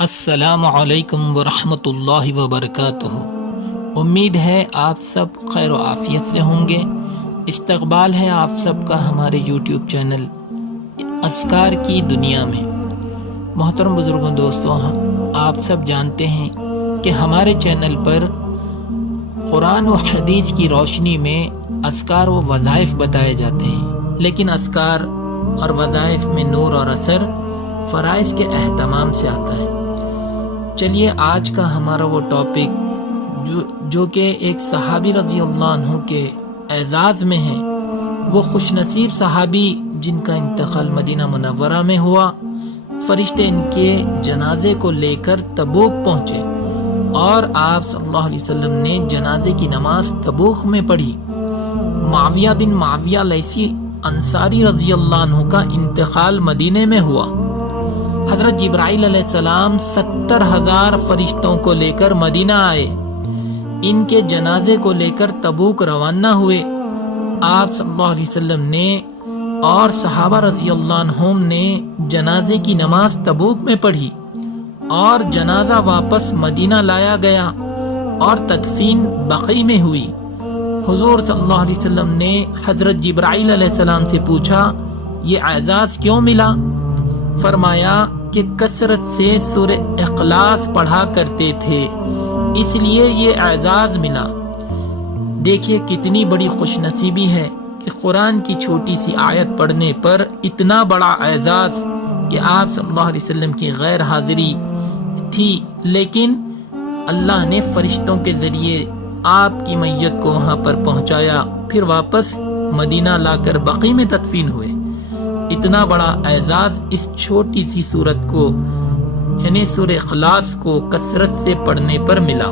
السلام علیکم ورحمۃ اللہ وبرکاتہ۔ امید ہے آپ سب خیر و عافیت سے ہوں گے۔ استقبال ہے آپ سب کا ہمارے یوٹیوب چینل اذکار کی دنیا میں۔ محترم بزرگوں دوستوں، آپ سب جانتے ہیں کہ ہمارے چینل پر قرآن و حدیث کی روشنی میں اذکار و وظائف بتائے جاتے ہیں، لیکن اذکار اور وظائف میں نور اور اثر فرائض کے اہتمام سے آتا ہے۔ چلیے آج کا ہمارا وہ ٹاپک جو کہ ایک صحابی رضی اللہ عنہ کے اعزاز میں ہے، وہ خوش نصیب صحابی جن کا انتقال مدینہ منورہ میں ہوا۔ فرشتے ان کے جنازے کو لے کر تبوک پہنچے اور آپ صلی اللہ علیہ وسلم نے جنازے کی نماز تبوک میں پڑھی۔ معاویہ بن معاویہ لیثی انصاری رضی اللہ عنہ کا انتقال مدینے میں ہوا۔ حضرت جبرائیل علیہ السلام 70,000 فرشتوں کو لے کر مدینہ آئے، ان کے جنازے کو لے کر تبوک روانہ ہوئے۔ آپ صلی اللہ علیہ وسلم نے اور صحابہ رضی اللہ عنہم نے جنازے کی نماز تبوک میں پڑھی اور جنازہ واپس مدینہ لایا گیا اور تدفین بقیع میں ہوئی۔ حضور صلی اللہ علیہ وسلم نے حضرت جبرائیل علیہ السلام سے پوچھا، یہ اعزاز کیوں ملا؟ فرمایا کہ کثرت سے سورہ اخلاص پڑھا کرتے تھے، اس لیے یہ اعزاز ملا۔ دیکھیے کتنی بڑی خوش نصیبی ہے کہ قرآن کی چھوٹی سی آیت پڑھنے پر اتنا بڑا اعزاز کہ آپ صلی اللہ علیہ وسلم کی غیر حاضری تھی، لیکن اللہ نے فرشتوں کے ذریعے آپ کی میت کو وہاں پر پہنچایا، پھر واپس مدینہ لا کر بقیع میں تدفین ہوئے۔ اتنا بڑا اعزاز اس چھوٹی سی سورت کو یعنی سورہ اخلاص کو کثرت سے پڑھنے پر ملا۔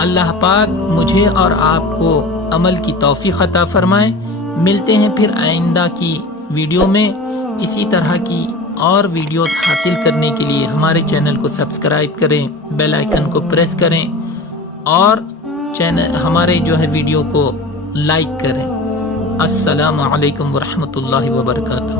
اللہ پاک مجھے اور آپ کو عمل کی توفیق عطا فرمائے۔ ملتے ہیں پھر آئندہ کی ویڈیو میں۔ اسی طرح کی اور ویڈیوز حاصل کرنے کے لیے ہمارے چینل کو سبسکرائب کریں، بیل آئیکن کو پریس کریں اور ہمارے ویڈیو کو لائک کریں۔ السلام علیکم ورحمۃ اللہ وبرکاتہ۔